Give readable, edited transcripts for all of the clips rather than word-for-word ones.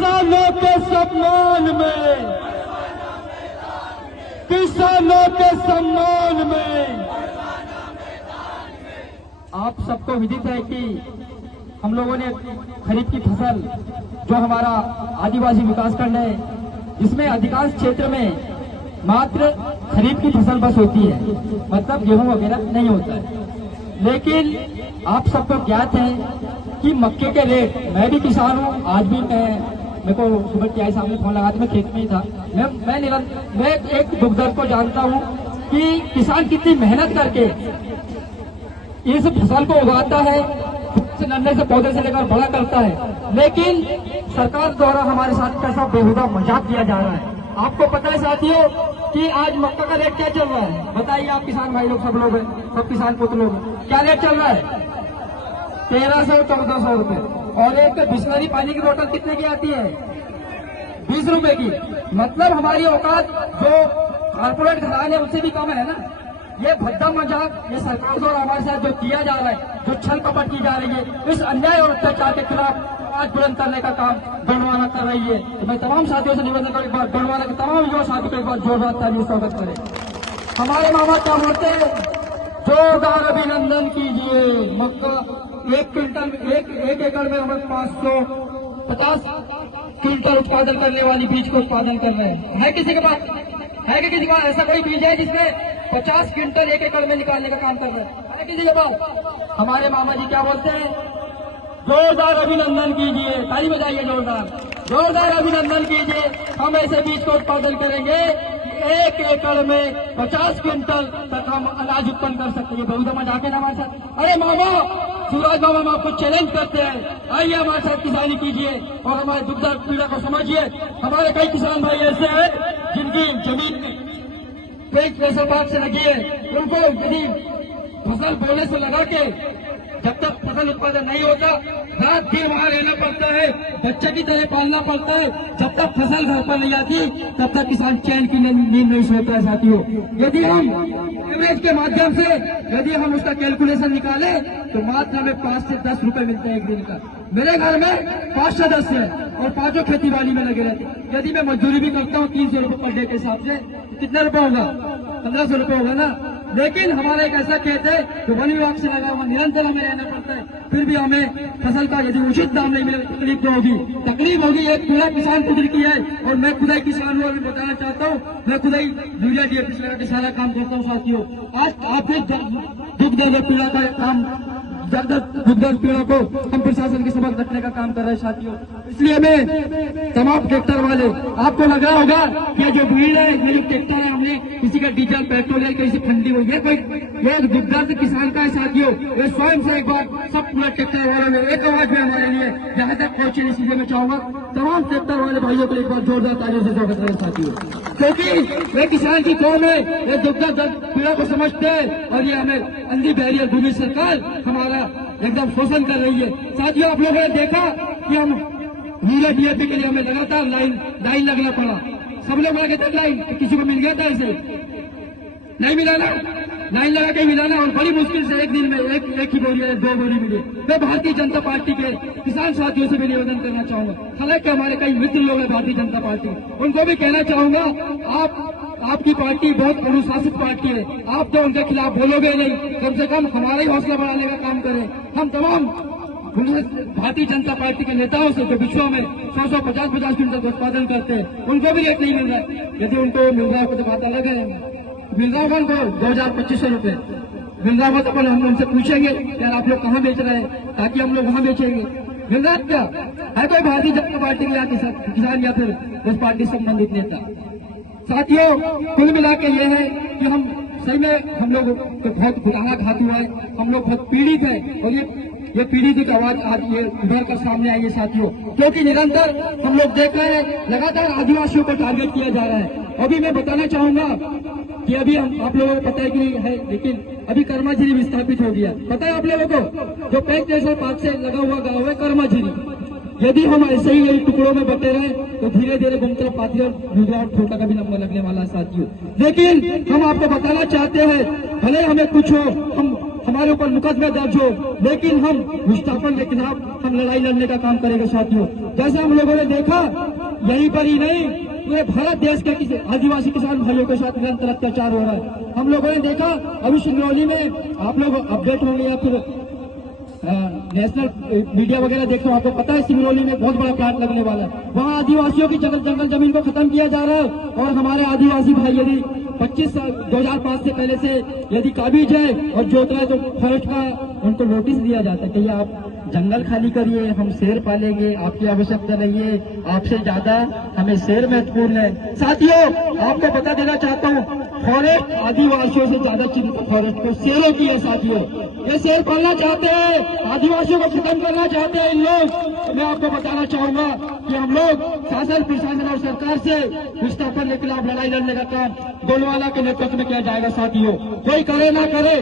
किसानों के सम्मान में, किसानों के सम्मान में। आप सबको विदित है कि हम लोगों ने खरीफ की फसल, जो हमारा आदिवासी विकासखंड है, जिसमें अधिकांश क्षेत्र में मात्र खरीफ की फसल बस होती है, मतलब गेहूं वगैरह नहीं होता है। लेकिन आप सबको ज्ञात है कि मक्के के रेट, मैं भी किसान हूँ, आज भी मेरे को सुबह क्या सामने फोन लगा मैं खेत में ही था। मैं एक दुग्धर को जानता हूँ कि किसान कितनी मेहनत करके इस फसल को उगाता है, नन्हे से पौधे से लेकर बड़ा करता है, लेकिन सरकार द्वारा हमारे साथ कैसा बेहुदा मजाक किया जा रहा है। आपको पता है साथियों कि आज मक्का का रेट क्या चल रहा है? बताइए आप किसान भाई लोग, सब लोग हैं, सब किसान पुत्र लोग, क्या रेट चल रहा है? 1300-1400 रुपए। और एक बिस्लरी पानी की बोतल कितने की आती है? 20 रुपए की। मतलब हमारी औकात जो कारपोरेट घराने उससे भी कम है ना। ये भद्दा मजाक ये सरकार द्वारा हमारे साथ जो किया जा रहा है, जो छल कपट की जा रही है, इस अन्याय और अत्याचार के खिलाफ आवाज बुलंद करने का काम गढ़वाला कर रही है। तो मैं तमाम साथियों से निवेदन करूं, एक बार गढ़वाला के तमाम युवा साथियों को एक बार जोरदार तालियों से स्वागत करें। हमारे मामा क्या बोलते हैं? जोरदार अभिनंदन कीजिए। मक्का 1 क्विंटल, एक एकड़ में हम 550 क्विंटल उत्पादन करने वाली बीज को उत्पादन कर रहे हैं। है किसी के पास? है कि किसी के पास ऐसा कोई बीज है जिसमें 50 क्विंटल 1 एकड़ में निकालने का काम कर रहे हैं? है किसी के पास? हमारे मामा जी क्या बोलते हैं? जोरदार अभिनंदन कीजिए, ताली बजाइए जोरदार, जोरदार अभिनंदन कीजिए। हम ऐसे बीज को उत्पादन करेंगे 1 एकड़ में 50 क्विंटल तक हम अनाज उत्पन्न कर सकते हैं। बहुत मजाक है ना हमारे साथ। अरे मामा, सूरज मामा, हम आपको चैलेंज करते हैं, आइए हमारे साथ किसानी कीजिए और हमारे दुग्ध पीड़ा को समझिए। हमारे कई किसान भाई ऐसे हैं जिनकी जमीन में पेट प्रेशर बाग से लगी है, उनको यदि फसल बोने से लगा के जब तक फसल उत्पादन नहीं होता, रात दिन वहां रहना पड़ता है, बच्चे की तरह पालना पड़ता है। जब तक फसल घर पर नहीं आती तब तक किसान चैन की नींद नहीं सोता है साथियों। यदि हम एवरेज के माध्यम से यदि हम उसका कैलकुलेशन निकाले तो मात्र हमें 5 से 10 रुपए मिलते हैं एक दिन का। मेरे घर में 5 सदस्य है और 5 खेती बाड़ी में लगे रहते हैं। यदि मैं मजदूरी भी करता हूँ 300 रुपए पर डे के हिसाब से, कितना रुपए होगा? 1500 रुपए होगा ना। लेकिन हमारा एक ऐसा खेत है जो वन विभाग से लगा हुआ, निरंतर हमें रहना पड़ता है, फिर भी हमें फसल का यदि उचित दाम नहीं मिले तकलीफ तो होगी, तकलीफ होगी। एक पूरा किसान पुत्र की है और मैं खुद ही किसान हूँ। अभी बताना चाहता हूँ, मैं खुद ही यूरिया डीएपी लगा के सारा काम करता हूँ साथियों। आज आपके दुग्ध पीड़ा का काम, दुग्ध पीड़ा को हम प्रशासन के समक्ष रखने का काम कर रहे हैं साथियों। इसलिए मैं तमाम ट्रैक्टर वाले, आपको लग रहा होगा कि जो भीड़ है, ये जो ट्रैक्टर है, हमने किसी का डीजल पेट्रोल है, किसी फंडी हो, ये दुग्ध किसान का है साथियों। ये स्वयं से एक बार सब पूरा ट्रैक्टर वाले में एक आवाज में हमारे लिए जहां तक पहुंचे इसीलिए मैं चाहूंगा तमाम ट्रैक्टर वाले भाइयों को एक बार जोरदार तालियों से स्वागत करें साथियों, क्योंकि वे किसान की कौम है, ये दुग्ध पीड़ा को समझते हैं और ये हमें अंधी बहरी और भूमि सरकार हमारा एकदम शोषण कर रही है साथियों। आप लोगों ने देखा कि हम यूरिया डीएपी के लिए हमें लगातार लाइन लगना पड़ा। सब लोग लगे थे लाइन, किसी को मिल गया था ऐसे? नहीं मिला ना, लाइन लगा के मिला ना। और बड़ी मुश्किल से एक दिन में एक ही बोरी है, 2 बोरी मिली। मैं भारतीय जनता पार्टी के किसान साथियों से भी निवेदन करना चाहूंगा, हालांकि हमारे कई मित्र लोग हैं भारतीय जनता पार्टी, उनको भी कहना चाहूंगा, आपकी पार्टी बहुत अनुशासित पार्टी है। आप तो उनके खिलाफ बोलोगे नहीं, कम से कम हमारा ही हौसला बढ़ाने का काम करें। हम तमाम भारतीय जनता पार्टी के नेताओं से जो विश्व में 100-50 क्विंटल उत्पादन करते हैं, उनको भी रेट नहीं मिल रहा है। यदि उनको मिल रहा है तो बात अलग है। मिल रहा होगा उनको 2000-2500 रुपए मिल रहा होगा तो अपन हम उनसे पूछेंगे यार आप लोग कहाँ बेच रहे हैं, ताकि हम लोग वहाँ बेचेंगे। मिल रहा है क्या है? कोई भारतीय जनता पार्टी के या किसान या फिर उस पार्टी से संबंधित नेता? साथियों, कुल मिला के ये है कि हम सही में हम लोग बहुत घात हुआ है, हम लोग बहुत पीड़ित है और ये पीड़ित की आवाज आज ये उभर कर सामने आई है साथियों, क्योंकि निरंतर हम लोग देख रहे हैं लगातार आदिवासियों को टारगेट किया जा रहा है। अभी मैं बताना चाहूंगा कि अभी आप लोगों को पता है कि नहीं है, लेकिन अभी कर्माझिरी विस्थापित हो गया। पता है आप लोगों को? जो 5 से लगा हुआ गाँव है कर्माझिरी, यदि हम ऐसे ही टुकड़ों में बटे रहे तो धीरे धीरे गुमतर पाथरी और ढूंढा और ठोका का भी नंबर लगने वाला है साथियों। लेकिन हम आपको बताना चाहते हैं, भले हमें कुछ हो, हम हमारे ऊपर मुकदमे दर्ज हो, लेकिन हम विस्थापन के खिलाफ हम लड़ाई लड़ने का काम करेंगे साथियों। जैसे हम लोगों ने देखा, यहीं पर ही नहीं पूरे भारत देश के आदिवासी किसान भाइयों के साथ निरंतर अत्याचार हो रहा है। हम लोगों ने देखा अभी सिंगरौली में, आप लोग अपडेट होंगे या फिर नेशनल मीडिया वगैरह देखते हो, आपको पता है सिंगरौली में बहुत बड़ा प्लांट लगने वाला है। वहाँ आदिवासियों की जंगल जमीन को खत्म किया जा रहा है, और हमारे आदिवासी भाई यदि 2005 से पहले से यदि काबिज है और जोत रहे तो फॉरेस्ट का उनको नोटिस दिया जाता है कि आप जंगल खाली करिए, हम शेर पालेंगे, आपकी आवश्यकता नहीं है, आपसे ज्यादा हमें शेर महत्वपूर्ण है। साथियों, आपको बता देना चाहता हूँ, फॉरेस्ट आदिवासियों से ज्यादा चिंता फॉरेस्ट को शेरों की है साथियों। ये शेर पालना चाहते हैं, आदिवासियों को खत्म करना चाहते हैं इन लोग। मैं आपको बताना चाहूंगा कि हम लोग शासन प्रशासन और सरकार से विस्थापन के खिलाफ लड़ाई लड़ने का काम गोलवाला के नेतृत्व में किया जाएगा साथियों। कोई करे ना करे,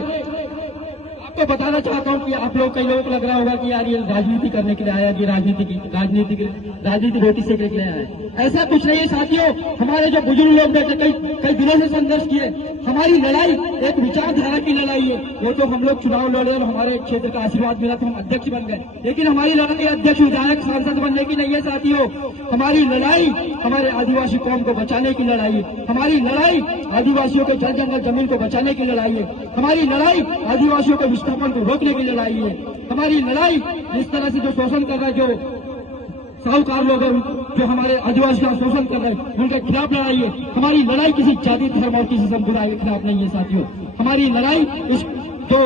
आपको बताना चाहता हूँ कि आप लोग, कई लोगों को लग रहा होगा कि यार ये राजनीति करने के लिए आया, कि राजनीति रोटी सेकने के लिए आया है। ऐसा कुछ नहीं है साथियों। हमारे जो बुजुर्ग लोग बैठे कई दिनों से संघर्ष किए, हमारी लड़ाई एक विचारधारा की लड़ाई है। वो तो हम लोग चुनाव लड़े और हमारे क्षेत्र का आशीर्वाद मिला तो हम अध्यक्ष बन गए, लेकिन हमारी लड़ाई अध्यक्ष विधायक सांसद बनने की नहीं है साथियों। हमारी लड़ाई हमारे आदिवासी कौम को बचाने की लड़ाई है। हमारी लड़ाई आदिवासियों के जंगल जमीन को बचाने की लड़ाई है। हमारी लड़ाई आदिवासियों के विस्थापन को रोकने की लड़ाई है। हमारी लड़ाई इस तरह से जो शोषण कर रहा है, जो साहूकार लोग हैं, जो हमारे आदिवासी का शोषण कर रहे हैं, उनके खिलाफ लड़ाई है। हमारी लड़ाई किसी जाति धर्म और किसी समुदाय के खिलाफ नहीं है साथियों। हमारी लड़ाई इस जो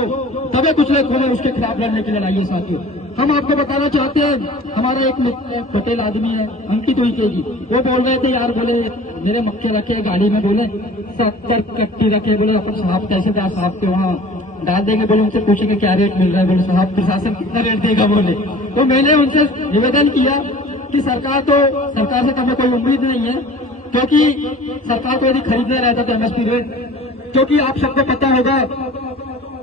दबे कुचले कौन है उसके खिलाफ लड़ने की लड़ाई है साथियों। हम आपको बताना चाहते हैं, हमारा एक पटेल आदमी है अंकित उइके जी, वो बोल रहे थे यार, बोले मेरे मक्के रखे गाड़ी में, बोले 70 कट्टी रखे, बोले अपन साहब कैसे जा साहब के वहाँ डाल देंगे, बोले उनसे पूछेंगे क्या रेट मिल रहा है, बोले साहब प्रशासन कितना रेट देगा बोले। तो मैंने उनसे निवेदन किया कि सरकार से तो हमें कोई उम्मीद नहीं है, क्योंकि सरकार को यदि खरीदना रहता तो एमएसपी रेट, क्योंकि आप सबको पता होगा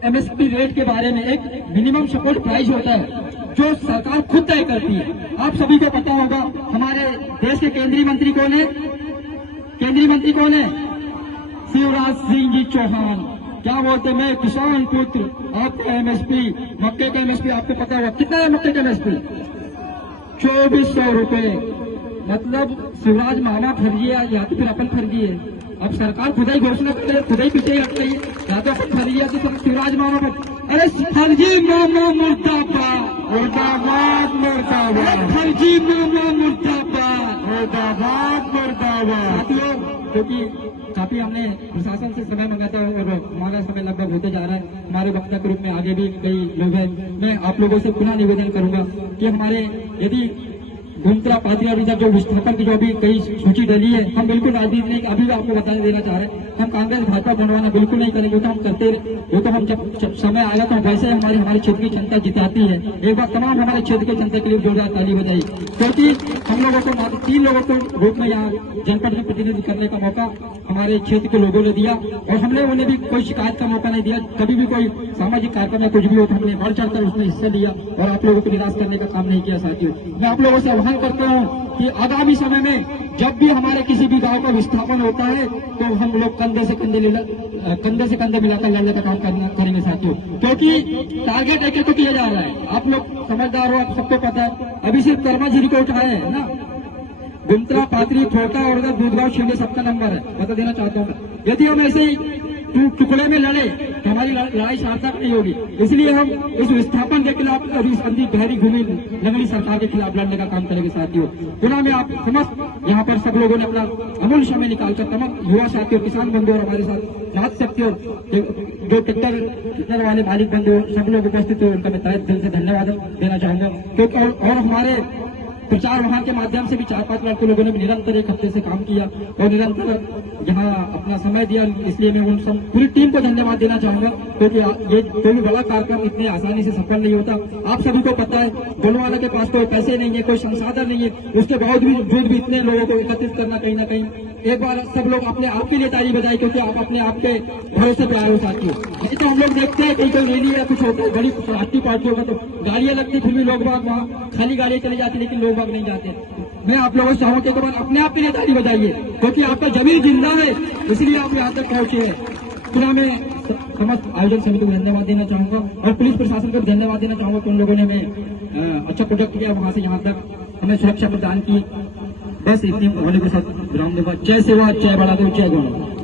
एमएसपी रेट के बारे में एक मिनिमम सपोर्ट प्राइस होता है जो सरकार खुद तय करती है। आप सभी को पता होगा हमारे देश के केंद्रीय मंत्री कौन है? शिवराज सिंह जी चौहान। क्या बोलते, मैं किसान पुत्र, आपका एमएसपी, मक्के का एमएसपी आपको पता होगा कितना है? मक्के का एमएसपी 2400 रुपए। मतलब शिवराज मामा फर्जी है या तो फिर अपन फर्जी है? अब सरकार खुदा ही घोषणा करते है, खुदा ही पीछे हटती है, या तो अपन फर्जी है तो सब शिवराज मामा पर। अरे फर्जी मामा मुर्दाबाद, मुर्दाबाद, मुर्दाबाद, फर्जी मामा मुर्दाबाद, मुर्दाबाद, मुर्दाबाद। क्योंकि काफी हमने प्रशासन से समय मांगा था और हमारा समय लगभग होते जा रहा है। हमारे वक्ता के रूप में आगे भी कई लोग हैं। मैं आप लोगों से पुनः निवेदन करूंगा कि हमारे यदि गुंत्रा पात्रिया रिजर्व जो विस्थापन की जो भी कई सूची डली है, हम बिल्कुल राजनीति नहीं, अभी भी आपको बताने देना चाह रहे हैं, हम कांग्रेस भाजपा बनवाना बिल्कुल नहीं करेंगे। वो तो हम करते, वो तो हम जब समय आएगा तो वैसे हमारे क्षेत्र की जनता जिताती है। एक बार तमाम हमारे क्षेत्र के जनता के लिए जोरदार ताली बजाई, क्योंकि हम लोगों को 3 लोगों को रूप में यहाँ जनपद में प्रतिनिधित्व करने का मौका हमारे क्षेत्र के लोगों ने दिया, और हमने उन्हें भी कोई शिकायत का मौका नहीं दिया। कभी भी कोई सामाजिक कार्यक्रम या कुछ भी हो तो हमने बढ़ चढ़कर उसमें हिस्सा लिया और आप लोगों को निराश करने का काम नहीं किया साथियों। मैं आप लोगों से आह्वान करता हूँ कि आगामी समय में जब भी हमारे किसी भी गांव का विस्थापन होता है तो हम लोग कंधे से कंधे मिलाकर लड़ने का काम करेंगे साथियों, क्योंकि टारगेट एक तो किया जा रहा है। आप लोग समझदार हो, आप सबको पता है। अभी सिर्फ कर्माझीरी को उठाए है ना, गुंत्रा, पात्री, छोटा और उधर दूधगांव, शिंदे सबका नंबर है, बता देना चाहता हूँ। यदि हम ऐसे ही टुकड़े में लड़े तो हमारी लड़ाई सार्थक नहीं होगी। इसलिए हम इस विस्थापन के खिलाफ और इस अंधी गहरी घूमी लंगड़ी सरकार के खिलाफ लड़ने का काम करेंगे साथियों। पुनः में आप समस्त यहाँ पर सब लोगों ने अपना अमूल्य समय निकालकर तमाम युवा साथियों, किसान बंधु और हमारे साथ राज शक्तियों, जो ट्रैक्टर वाले मालिक बंधु सब लोग उपस्थित हुए, उनका मैं तहे दिल से धन्यवाद देना चाहूंगा। क्योंकि और हमारे प्रचार वहां के माध्यम से भी 4-5 लड़के लोगों ने भी निरंतर 1 हफ्ते से काम किया और निरंतर यहाँ अपना समय दिया। इसलिए मैं उन सब पूरी टीम को धन्यवाद देना चाहूंगा, क्योंकि ये कोई भी बड़ा कार्यक्रम इतने आसानी से सफल नहीं होता। आप सभी को पता है गोलवाला के पास कोई पैसे नहीं है, कोई संसाधन नहीं है, उसके बावजूद भी इतने लोगों को एकत्रित करना कहीं ना कहीं, एक बार सब लोग अपने आप के लिए ताली बजाई, क्योंकि आप अपने आप के भरोसे पे आए हो साथियों। नहीं तो हम लोग देखते हैं कहीं कोई रैली या कुछ होता है, बड़ी राष्ट्रीय पार्टियों का तो गाड़ियां लगती, फिर भी लोग बाग वहाँ खाली गाड़ियां चली जाती, लेकिन लोग बाग नहीं जाते। मैं आप लोगों से चाहूँ कि अपने आप के लिए ताली बजाइए, क्योंकि आपका जमीन जिंदा है, इसलिए आप यहाँ तक पहुंचे हैं। फिर हमें समस्त आयोजक समिति को धन्यवाद देना चाहूंगा और पुलिस प्रशासन को भी धन्यवाद देना चाहूंगा कि उन लोगों ने हमें अच्छा प्रोडक्ट किया, वहां से यहाँ तक हमें सुरक्षा प्रदान की। बस इतनी होने के साथ विराम दूंगा। जय सेवा, जय बड़ा देव, जय गौरव।